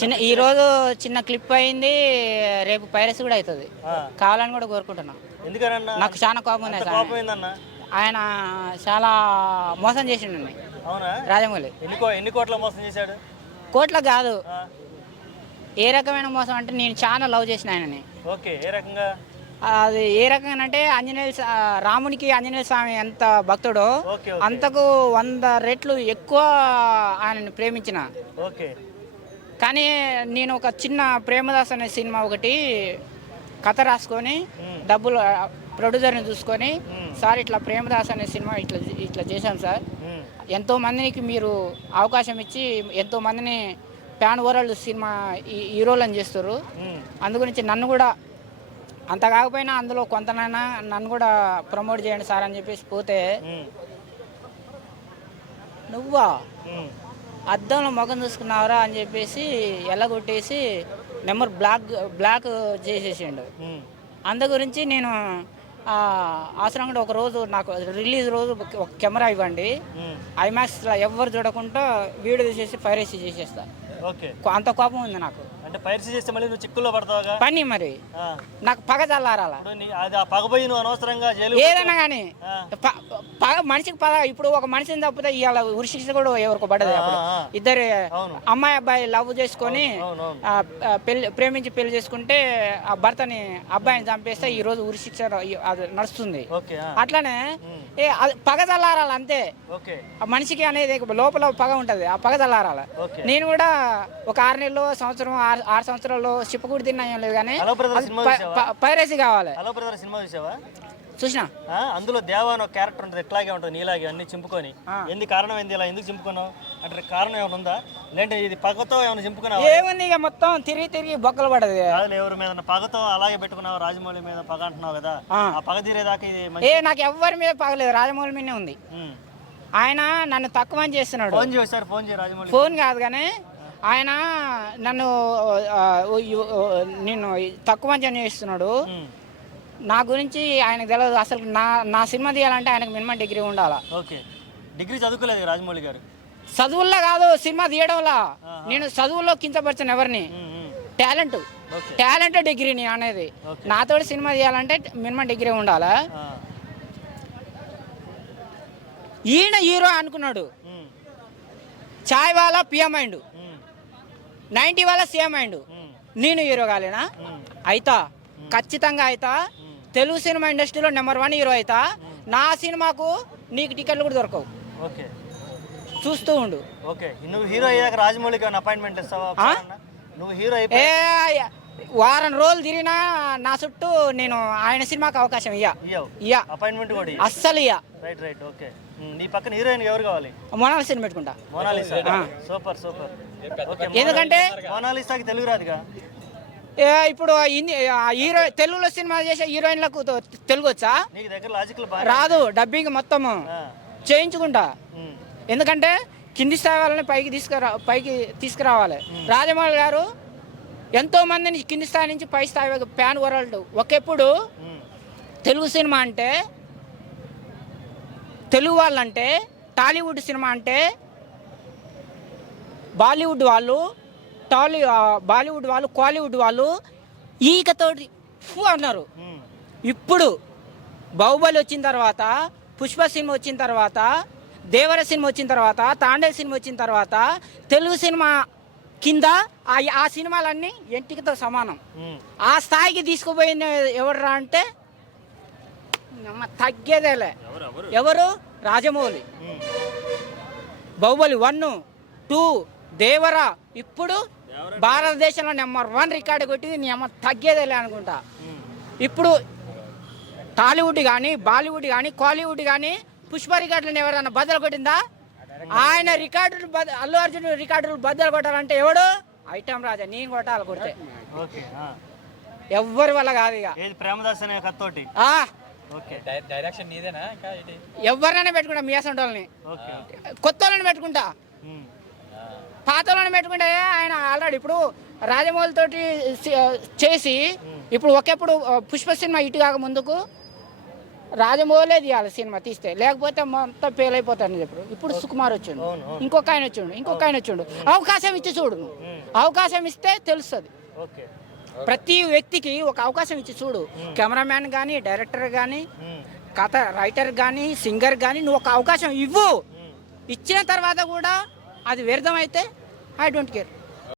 చిన్న ఈ రోజు చిన్న క్లిప్ అయింది, రేపు పైరసీ కూడా అవుతుంది. కావాలని కూడా కోరుకుంటున్నాం. నాకు చాలా కోపం ఉంది సార్. ఆయన చాలా మోసం చేసిండు రాజమౌళి. ఎన్ని కోట్ల మోసం చేశాడు? కోట్ల కాదు, ఏ రకమైన మోసం అంటే నేను చాలా లవ్ చేసిన ఆయనని. ఓకే, ఏ రకంగా? అది ఏ రకంగా అంటే రామునికి ఆంజనేయ స్వామి ఎంత భక్తుడో అంతకు 100 రెట్లు ఎక్కువ ఆయనని ప్రేమించిన. ఓకే, కానీ నేను ఒక చిన్న ప్రేమదాస్ అనే సినిమా ఒకటి కథ రాసుకొని డబ్బులు ప్రొడ్యూసర్ని చూసుకొని, సార్ ఇట్లా ప్రేమదాస్ అనే సినిమా ఇట్లా చేశాం సార్, ఎంతోమందికి మీరు అవకాశం ఇచ్చి ఎంతోమందిని ప్యాన్ వరల్డ్ సినిమా హీరోలను చేస్తారు, అందుగురించి నన్ను కూడా అంత కాకపోయినా అందులో కొంతనైనా నన్ను కూడా ప్రమోట్ చేయండి సార్ అని చెప్పేసి పోతే, నువ్వా అద్దంలో మొఖం చూసుకున్నావురా అని చెప్పేసి ఎల్లగొట్టేసి నెంబర్ బ్లాక్ చేసేసిండు. అందు గురించి నేను అవసరం కూడా ఒక రోజు నాకు రిలీజ్ రోజు ఒక కెమెరా ఇవ్వండి, ఐమాక్స్లో ఎవ్వరు చూడకుండా వీడియో తీసేసి పైరసీ చేసేస్తా. అంత కోపం ఉంది నాకు. అంటే పైరసీ చేస్తే మళ్ళీ నువ్వు చిక్కుల్లో పడతావుగా పని. మరి నాకు పగ చల్లారాల, పగపోయి నువ్వు అనవసరంగా ఏదైనా కానీ మనిషికి పగ. ఇప్పుడు ఒక మనిషిని తప్పితే ఇవాళ ఉరిశిక్ష కూడా ఎవరికి పడదు. ఇద్దరు అమ్మాయి అబ్బాయి లవ్ చేసుకొని ప్రేమించి పెళ్లి చేసుకుంటే ఆ భర్తని అబ్బాయిని చంపేస్తే ఈ రోజు ఉరిశిక్ష అది నడుస్తుంది. అట్లానే పగ చల్లారాలి అంతే. మనిషికి అనేది లోపల పగ ఉంటది, ఆ పగ చల్లారాల. నేను కూడా ఒక 6 నెలలు సంవత్సరం 6 సంవత్సరాలు చిప్పకూడి తిన్నా ఏం లేదు, కానీ పైరసీ కావాలి. చూసినా అందులో దేవా అని ఒక క్యారెక్టర్ ఉంటుంది, ఎట్లాగే ఉంటుంది, నీలాగే అన్ని చింపుకొని. ఎందుకు కారణం ఏంది, ఇలా ఎందుకు చింపుకున్నావు అంటే కారణం ఏమైనా ఉందా? లేదంటే ఇది పగతో ఏమైనా చింపుకున్నావు? ఏముంది, ఇక మొత్తం తిరిగి బొక్కలు పడదు. ఎవరి మీద పగతో అలాగే పెట్టుకున్నావు? రాజమౌళి మీద పగ అంటున్నావు కదా, ఆ పగ తీరేదాకా ఇది నాకు ఎవరి మీద పగలేదు, రాజమౌళి మీదనే ఉంది. ఆయన నన్ను తక్కువ చేస్తున్నాడు. ఫోన్ చేస్తారు, ఫోన్ చేయ రాజమౌళి. ఫోన్ కాదు కానీ ఆయన నన్ను నేను తక్కువ చేస్తున్నాడు. నా గురించి ఆయనకు తెలియదు. అసలు నా సినిమా తీయాలంటే ఆయనకు మినిమం డిగ్రీ ఉండాలా. ఓకే, డిగ్రీ చదువుకోలేదు రాజమౌళి గారు? చదువుల్లో కాదు, సినిమా తీయడంలా. నేను చదువుల్లో కించపరిచాను ఎవరిని. టాలెంట్ డిగ్రీ నీ అనేది. నాతో సినిమా తీయాలంటే మినిమం డిగ్రీ ఉండాలా. ఈయన హీరో అనుకున్నాడు, చాయ్ వాళ్ళ పిఎం అయిండు, 90 వాళ్ళ సీఎం అయిండు. నేను హీరో కాలేనా? అయితా, ఖచ్చితంగా అయితా. తెలుగు సినిమా ఇండస్ట్రీలో నెంబర్ 1 హీరో అయితా. నా సినిమాకు నీకు టికెట్లు కూడా దొరకవు, చూస్తూ ఉండు. నువ్వు హీరో అయ్యాక రాజమౌళికి అపాయింట్మెంట్ ఇస్తావా? నువ్వు హీరో వారం రోజులు తిరిగినా నా చుట్టూ నేను ఆయన సినిమాకి అవకాశం ఇయ్యా అపాయింట్మెంట్ కూడా అస్సలు ఇయ్యా. రైట్. ఓకే, నీ పక్కన హీరోయిన్ ఎవరు కావాలి? మోనాలిసాని పెట్టుకుంటా. Mona Lisa, super. ఎందుకంటే మోనాలిసాకి తెలుగు రాదుగా. ఇప్పుడు హీరో తెలుగులో సినిమా చేసే హీరోయిన్లకు తెలుగు వచ్చా? రాదు. డబ్బింగ్ మొత్తము చేయించుకుంటా. ఎందుకంటే కింది స్థాయి వాళ్ళని పైకి తీసుకురావాలి. రాజమౌళి గారు ఎంతో మందిని కింది స్థాయి నుంచి పై స్థాయి ప్యాన్ వరల్డ్. ఒకప్పుడు తెలుగు సినిమా అంటే, తెలుగు వాళ్ళంటే, టాలీవుడ్ సినిమా అంటే బాలీవుడ్ వాళ్ళు, బాలీవుడ్ వాళ్ళు, కాలీవుడ్ వాళ్ళు ఈకతోటి అన్నారు. ఇప్పుడు బాహుబలి వచ్చిన తర్వాత, పుష్ప సినిమా వచ్చిన తర్వాత, దేవర సినిమా వచ్చిన తర్వాత, తాండేల్ సినిమా వచ్చిన తర్వాత తెలుగు సినిమా కింద ఆ సినిమాలన్నీ ఎంటికతో సమానం. ఆ స్థాయికి తీసుకుపోయిన ఎవరురా అంటే తగ్గేదేలే. ఎవరు? రాజమౌళి. బాహుబలి 1, 2, దేవర, ఇప్పుడు భారతదేశంలో నెంబర్ 1 రికార్డు కొట్టింది. నీ అమ్మ తగ్గేదేలే అనుకుంటా. ఇప్పుడు టాలీవుడ్ కానీ, బాలీవుడ్ కానీ, కాలీవుడ్ కానీ పుష్ప రికార్డులను ఎవరైనా బద్దలు కొట్టిందా? ఆయన రికార్డులు అల్లు అర్జున్ రికార్డులు బద్దలు కొట్టాలంటే ఎవడు? ఐటమ్ రాజా. నేను కొట్టాలి, కొడితే ఎవ్వరి వల్ల కాదు. ఇక ఎవరినైనా పెట్టుకుంటా, మీ అసంటి వాళ్ళని. కొత్త వాళ్ళని పెట్టుకుంటా, పాత వాళ్ళని పెట్టుకుంటే. ఆయన ఆల్రెడీ ఇప్పుడు రాజమౌళి తోటి చేసి ఇప్పుడు ఒకప్పుడు పుష్ప సినిమా ఇటు కాక ముందుకు రాజమౌళే తీయాలి సినిమా తీస్తే, లేకపోతే మొత్తం ఫెయిల్ అయిపోతాను. ఇప్పుడు సుకుమార్ వచ్చిండు, ఇంకొక ఆయన వచ్చిండు. అవకాశం ఇచ్చి చూడు నువ్వు, అవకాశం ఇస్తే తెలుస్తుంది. ఓకే, ప్రతి వ్యక్తికి ఒక అవకాశం ఇచ్చి చూడు. కెమెరామ్యాన్ కానీ, డైరెక్టర్ కానీ, కథ రైటర్ కానీ, సింగర్ కానీ, నువ్వు ఒక అవకాశం ఇవ్వు. ఇచ్చిన తర్వాత కూడా అది వ్యర్థం అయితే ఐ డోంట్ కేర్.